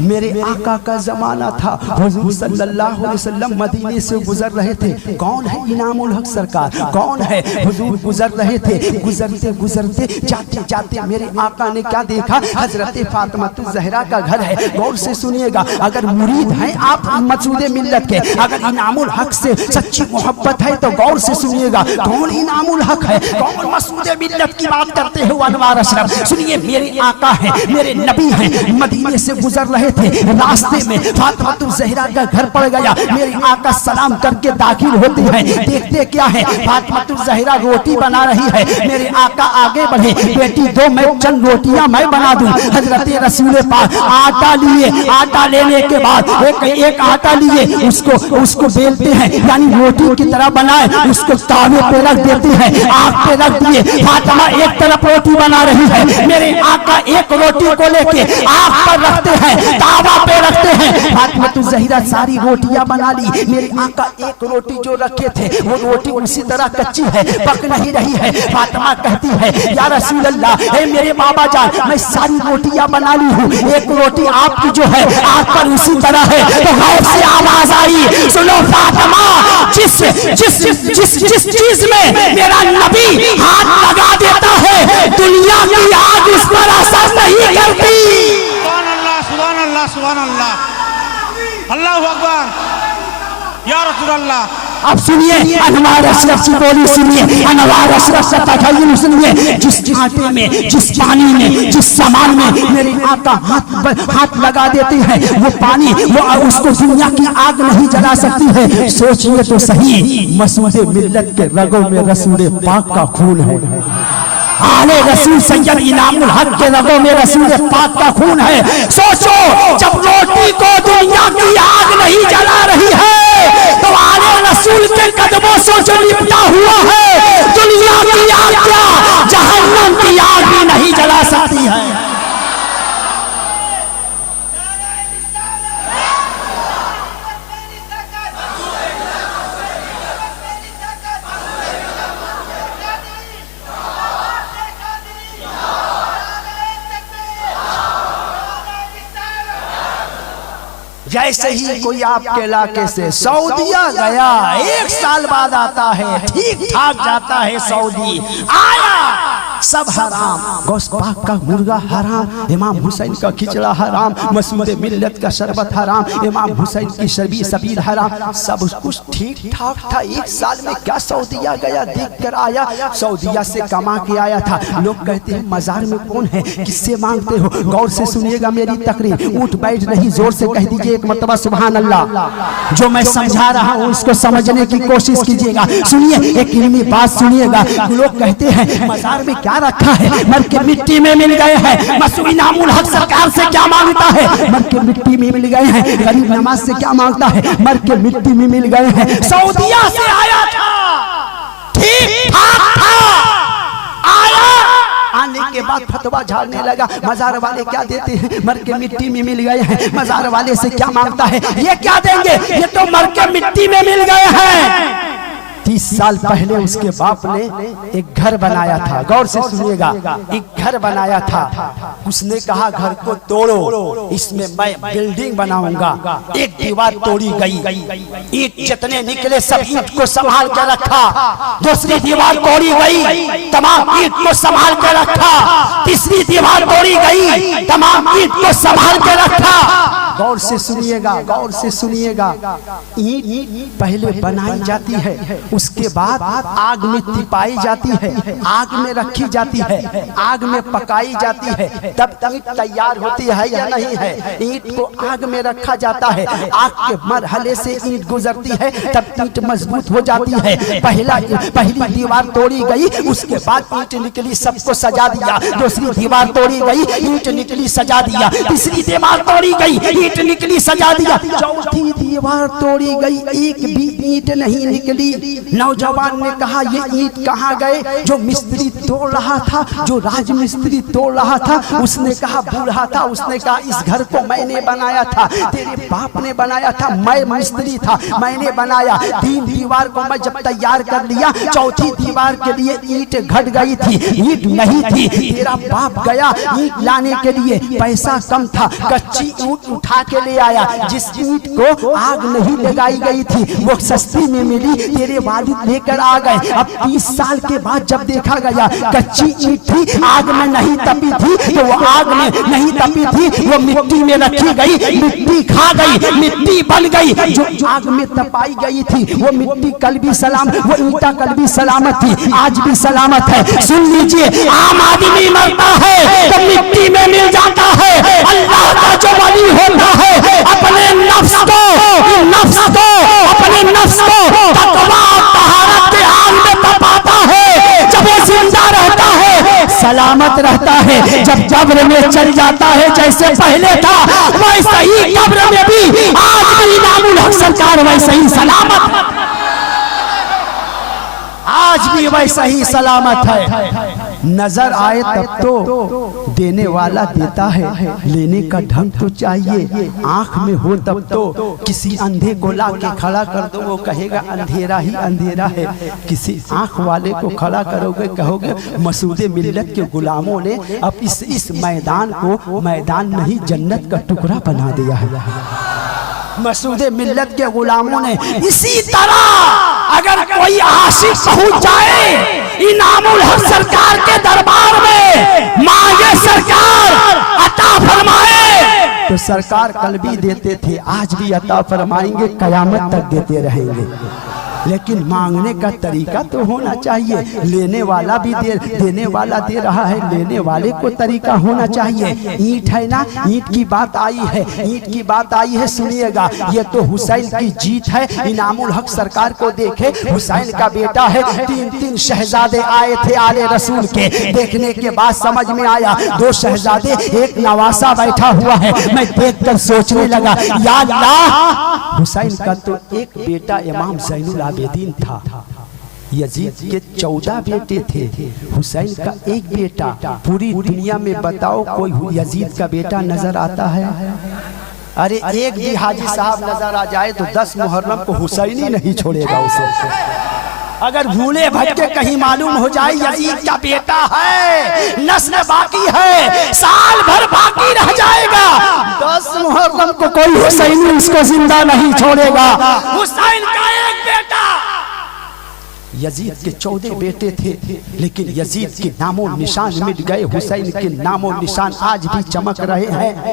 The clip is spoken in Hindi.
मेरे आका का जमाना था, हुजूर सल्लल्लाहु अलैहि वसल्लम मदीने से गुजर रहे थे। कौन है इनामुल हक सरकार, कौन है? हुजूर गुजर रहे थे, गुजरते गुजरते जाते जाते मेरे आका ने क्या देखा? हजरत फातिमा ज़हरा का घर है। गौर से सुनिएगा, अगर मुरीद हैं आप मसूदे मिल्लत के, अगर इनामुल हक से सच्ची मोहब्बत है तो गौर से सुनिएगा, कौन इनामुल हक है, कौन मसूदे मिल्लत की बात करते हो? अनवार अशरफ सुनिए, मेरे आका है, मेरे नबी हैं, मदीने से गुजर रहे थे, रास्ते में फातिमा ज़हरा का घर पड़ गया। मेरे आका सलाम करके दाखिल होते हैं, देखते क्या है? फातिमा ज़हरा रोटी बना रही है। मेरे आका आगे बढ़े, बेटी दो मैं चंद रोटियां मैं बना दूं। हजरत रसूल पाक आटा लिए, आटा लेने के बाद एक आटा लिए, उसको बेलते हैं, यानी रोटी की तरह बनाए, उसको तावे पे रख देते हैं, आग पे रख दिए। फातिमा एक तरफ रोटी बना रही है, मेरे आका एक रोटी को लेके आग पर रखते हैं, तावा पे रखते हैं। फातिमा ज़हरा सारी रोटियां बना ली। मेरे आका एक रोटी जो रखे थे वो रोटी उसी तरह कच्ची है, पक नहीं रही है। फातिमा कहती है, या रसूल अल्लाह, हे मेरे बाबा जान, मैं सारी रोटियां बना ली हूँ, एक रोटी आपकी जो है आग पर उसी तरह है। तो गौर से आवाज आई, सुनो फातिमा, जिस जिस जिस जिस चीज में मेरा नबी हाथ लगा देता है, दुनिया की आग उस पर असर नहीं करती। सुभान अल्लाह, सुभान अल्लाह, अल्लाहू अकबर, या रसूल अल्लाह। अब सुनिए, अनवार अशरफ की बोली सुनिए, अनवार अशरफ का तखय्युल सुनिए। जिस आटे में, जिस पानी में, जिस सामान में मेरे आका हाथ लगा देते हैं, वो पानी वो उसको दुनिया की आग नहीं जला सकती है। सोचिए तो सही, मसूदे मिल्लत के रगों में रसूल पाक का खून है। आले रसूल सैयद इनामुल हक के रगों में रसूल पाक का खून है। सोचो, जब रोटी को दुनिया की आग नहीं जला रही है, तो आले रसूल के कदमों से जो लिपटा हुआ है, दुनिया की आग क्या, जहन्नम की आग भी नहीं जला सकती है। जैसे ही कोई आपके इलाके से सऊदीया गया, एक साल बाद आता है, ठीक ठाक जाता है सऊदी, आया सब हराम, गोश्त पाक का मुर्गा हराम, इमाम हुसैन का खिचड़ा हराम, मसूदे मिल्लत का शरबत हराम, इमाम हुसैन की शरबी सबील हराम, सब कुछ ठीक ठाक था। एक साल में क्या सऊदीया गया, देख कर आया, सऊदीया से कमा के आया था। लोग कहते हैं मजार में कौन है, किससे मांगते हो? गौर से सुनिएगा मेरी तकरीर, उठ बैठ नहीं, जोर से कह दीजिए एक मरतबा सुभान अल्लाह। जो मैं समझा रहा हूँ उसको समझने की कोशिश कीजिएगा। सुनिए, एक इल्मी बात सुनिएगा। लोग कहते हैं मजार में क्या रखा है, मर के मिट्टी में मिल गए हैं। मसूद इनामुल हक सरकार से क्या मांगता है, मर के मिट्टी में मिल गए हैं। गरीब नवाज से क्या मांगता है, मर के मिट्टी में मिल गए हैं। सऊदीया से आया था, ठीक ठाक था, आया, आने के बाद फतवा झाड़ने लगा। मजार वाले क्या देते हैं, मर के मिट्टी में मिल गए हैं। मजार वाले से क्या मांगता है, ये क्या देंगे, ये तो मर के मिट्टी में मिल गए हैं। 30 साल पहले उसके बाप ने एक घर बनाया था। गौर से सुनिएगा, एक घर बनाया था। उसने कहा घर को तोड़ो, इसमें मैं बिल्डिंग बनाऊंगा। एक दीवार तोड़ी गई, ईंट जितने निकले सब ईंट को संभाल कर रखा। दूसरी दीवार तोड़ी गई, तमाम ईंट को संभाल कर रखा। तीसरी दीवार तोड़ी गई, तमाम ईंट को संभाल कर रखा। गौर से सुनिएगा, गौर से सुनिएगा। ईंट पहले बनाई जाती है, उसके बाद आग में तिपाई जाती है, आग में रखी जाती है, आग में पकाई जाती है, तब ईंट तैयार होती है या नहीं है। ईंट को आग में रखा जाता है, आग के मरहले से ईंट गुजरती है, तब ईंट मजबूत हो जाती है। पहली दीवार तोड़ी गई, उसके बाद ईंट निकली, सबको सजा दिया। दूसरी दीवार तोड़ी गई, ईंट निकली, सजा दिया। तीसरी दीवार तोड़ी गई, ईंट निकली, सजा दिया। चौथी दीवार तोड़ी गई, एक भी ईंट नहीं निकली। नौजवान ने कहा ये ईंट कहाँ गए? जो मिस्त्री तोड़ रहा था, जो राजमिस्त्री तोड़ रहा था, उसने कहा बूढ़ा था, उसने कहा इस घर को मैंने बनाया था, तेरे बाप ने बनाया था, मैं मिस्त्री था, मैंने बनाया। 3 दीवार को मैं जब तैयार कर लिया, चौथी दीवार के लिए ईंट घट गई थी, ईंट नहीं थी। तेरा बाप गया ईंट लाने के लिए, पैसा कम था, कच्ची ईंट उठा के ले आया। जिस ईंट को आग नहीं लगाई गई थी वो सस्ती में मिली, तेरे वालिद लेकर आ गए। अब 30 साल के बाद जब देखा गया कच्ची ईंट थी, आग में नहीं तपी थी, तो वो आग में नहीं तपी थी, वो मिट्टी में रखी गई, मिट्टी खा गई, मिट्टी बन गई। जो आग में तपाई गई थी वो मिट्टी कल भी सलाम, वो ईंटा कल भी सलामत थी, आज भी सलामत है। सुन लीजिए, आम आदमी मरता है तो मिट्टी में मिल जाता है। अल्लाह का जो वली होता है अपने नफ्स को तकवा तहारत के आग में तपाता है। जब वो जिंदा रहता है सलामत रहता है, जब कब्र में चल जाता है जैसे पहले था वैसे ही कब्र में भी आज भी इमामुल हक सरकार वैसे ही सलामत, आज भी वैसा ही सलामत है। नजर आए तब तो देने वाला देता है, लेने का ढंग तो चाहिए। आंख में हो तब तो किसी अंधे को ला के खड़ा कर दो, वो कहेगा अंधेरा ही अंधेरा है। किसी आंख वाले को खड़ा करोगे, कहोगे मसूदे मिल्लत के गुलामों ने अब इस मैदान को मैदान नहीं जन्नत का टुकड़ा बना दिया है। मसूदे मिल्लत के गुलामों ने इसी तरह अगर कोई आशिक पहुंच जाए इनामुल हक सरकार के दरबार में, मांगे सरकार अता फरमाए, तो सरकार कल भी देते थे, आज भी अता फरमाएंगे, कयामत तक देते रहेंगे। लेकिन मांगने का तरीका तो होना चाहिए। लेने वाला भी देने वाला दे रहा है, लेने वाले को तरीका होना चाहिए। ईंट है ना, ईंट की बात आई है, ईंट की बात आई है, सुनिएगा। ये तो हुसैन की जीत है। इनामुल हक सरकार को देखे, हुसैन का बेटा है। 3 शहजादे आए थे आले रसूल के, देखने के बाद समझ में आया 2 शहजादे, एक नवासा बैठा हुआ है। मैं देखकर सोचने लगा, या अल्लाह, हुसैन का तो एक बेटा इमाम ज़ैनुल आबिदीन था, यजीद के 14 बेटे थे, हुसैन का एक बेटा। पूरी दुनिया में बताओ कोई यजीद का बेटा नजर आता है? अरे एक भी हाजी साहब नजर आ जाए तो 10 मुहर्रम को हुसैन ही नहीं छोड़ेगा उसे। अगर भूले भटके कहीं मालूम हो जाए यजीद का बेटा है, नस्ल बाकी है, साल भर बाकी रह जाएगा, 10 मुहर्रम को कोई हुसैनी उसको जिंदा नहीं छोड़ेगा। हुसैन का एक बेटा, यजीद के 14 बेटे थे, लेकिन यजीद के नामो निशान मिट गए, हुसैन के नामो निशान आज भी चमक रहे हैं।